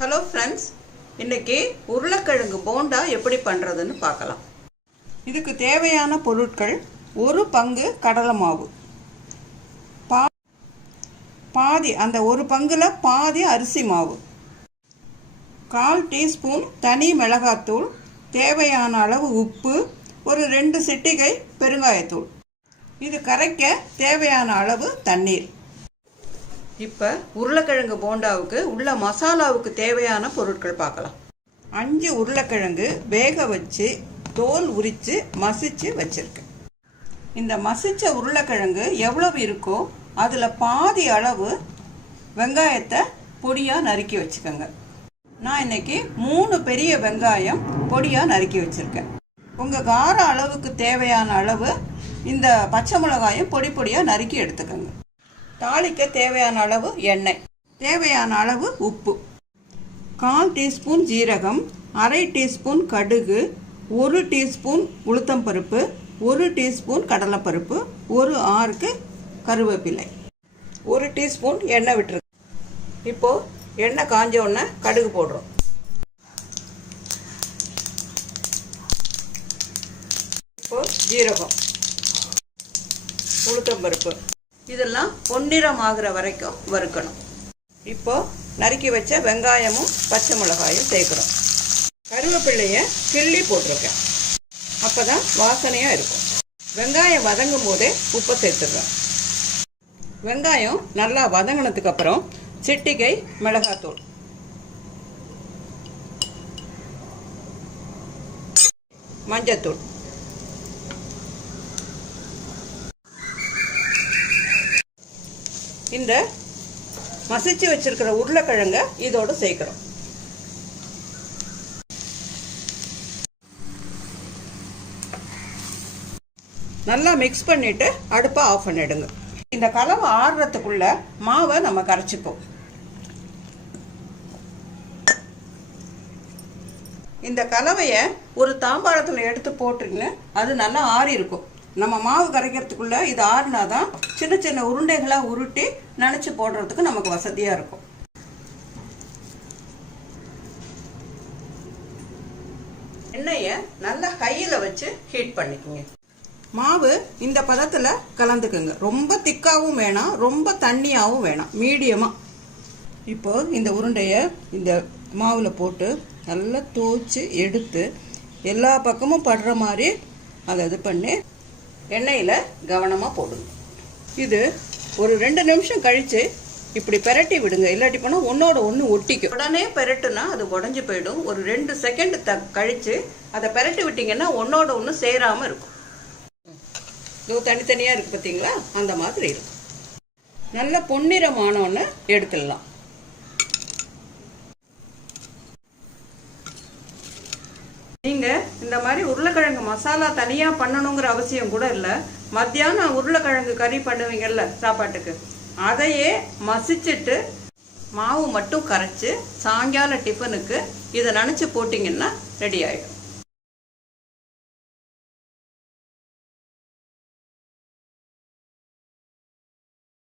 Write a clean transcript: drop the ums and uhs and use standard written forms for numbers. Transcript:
Hello friends, இன்றைக்கி உருளைக்கிழங்கு போண்டா எப்படி பண்ணுறதுன்னு பார்க்கலாம். இதுக்கு தேவையான பொருட்கள்: ஒரு பங்கு கடலை மாவு, பாதி அந்த ஒரு பங்கில் பாதி அரிசி மாவு, 1/4 டீஸ்பூன் தனி மிளகாத்தூள், தேவையான அளவு உப்பு, ஒரு 2 சிட்டிகை பெருங்காயத்தூள். இது கரைக்க தேவையான அளவு தண்ணீர். இப்போ உருளைக்கிழங்கு போண்டாவுக்கு உள்ள மசாலாவுக்கு தேவையான பொருட்கள் பார்க்கலாம். 5 உருளைக்கிழங்கு வேக வச்சு தோல் உரித்து மசிச்சு வச்சுருக்கேன். இந்த மசிச்ச உருளைக்கிழங்கு எவ்வளவு இருக்கோ அதில் பாதி அளவு வெங்காயத்தை பொடியாக நறுக்கி வச்சுக்கோங்க. நான் இன்னைக்கு 3 பெரிய வெங்காயம் பொடியாக நறுக்கி வச்சுருக்கேன். உங்கள் கார அளவுக்கு தேவையான அளவு இந்த பச்சை மிளகாயும் பொடி பொடியாக நறுக்கி எடுத்துக்கோங்க. தாளிக்க தேவையான அளவு எண்ணெய், தேவையான அளவு உப்பு, 1/4 டீஸ்பூன் ஜீரகம், 1/2 டீஸ்பூன் கடுகு, 1 டீஸ்பூன் உளுத்தம்பருப்பு, 1 டீஸ்பூன் கடலைப்பருப்பு, ஒரு ஆறுக்கு கருவேப்பிலை, 1 டீஸ்பூன் எண்ணெய் விட்டுருக்கு. இப்போது எண்ணெய் காஞ்ச உடனே கடுகு போடுறோம். இப்போது ஜீரகம், உளுத்தம்பருப்பு இதெல்லாம் பொன்னிறம் ஆகிற வரைக்கும் வறுக்கணும். இப்போ நறுக்கி வச்ச வெங்காயமும் பச்சை மிளகாயும் சேர்க்குறோம். கருவேப்பிள்ளையை கிள்ளி போட்டிருக்கேன், அப்போ தான் வாசனையாக இருக்கும். வெங்காயம் வதங்கும் போதே உப்பை சேர்த்துடுறேன். வெங்காயம் நல்லா வதங்கினதுக்கு அப்புறம் சிட்டிகை மிளகாத்தூள், மஞ்சத்தூள், இந்த மசிச்சு வச்சிருக்கிற உருளைக்கிழங்க இதோடு சேர்க்கிறோம். நல்லா மிக்ஸ் பண்ணிட்டு அடுப்பை ஆஃப் பண்ணிடுங்க. இந்த கலவை ஆறுறதுக்குள்ள மாவை நம்ம கரைச்சிப்போம். இந்த கலவையை ஒரு தாம்பாளத்தில் எடுத்து போட்டுருங்க, அது நல்லா ஆறி இருக்கும். நம்ம மாவு கரைக்கிறதுக்குள்ள இது ஆறுனாதான் சின்ன சின்ன உருண்டைகளாக உருட்டி நினச்சி போடுறதுக்கு நமக்கு வசதியாக இருக்கும். எண்ணெயை நல்லா கையில் வச்சு ஹீட் பண்ணிக்கோங்க. மாவு இந்த பதத்தில் கலந்துக்குங்க. ரொம்ப திக்காகவும் வேணாம், ரொம்ப தண்ணியாகவும் வேணாம், மீடியமாக. இப்போ இந்த உருண்டையை இந்த மாவில் போட்டு நல்லா தோய்ச்சி எடுத்து எல்லா பக்கமும் படுற மாதிரி அதை இது பண்ணி எண்ணெயில் கவனமாக போடுங்க. இது ஒரு 2 நிமிஷம் கழித்து இப்படி பெரட்டி விடுங்க, இல்லாட்டி போனால் ஒன்றோட ஒன்று ஒட்டிக்கும். உடனே பெரட்டுனா அது உடஞ்சி போயிடும். ஒரு 2 செகண்ட் கழித்து அதை பெரட்டி விட்டிங்கன்னா ஒன்றோட ஒன்று சேராமல் இருக்கும். இது தனித்தனியாக இருக்குது பார்த்தீங்களா, அந்த மாதிரி இருக்கும். நல்ல பொன்னிறமானோன்னு எடுத்துடலாம். நீங்கள் இந்த மாதிரி உருளைக்கிழங்கு மசாலா தனியாக பண்ணணுங்கிற அவசியம் கூட இல்லை. மத்தியானம் உருளைக்கிழங்கு கறி பண்ணுவீங்கல்ல சாப்பாட்டுக்கு, அதையே மசிச்சுட்டு மாவு மட்டும் கரைச்சி சாயங்கால டிஃபனுக்கு இதை நினச்சி போட்டிங்கன்னா ரெடி ஆகிடும்.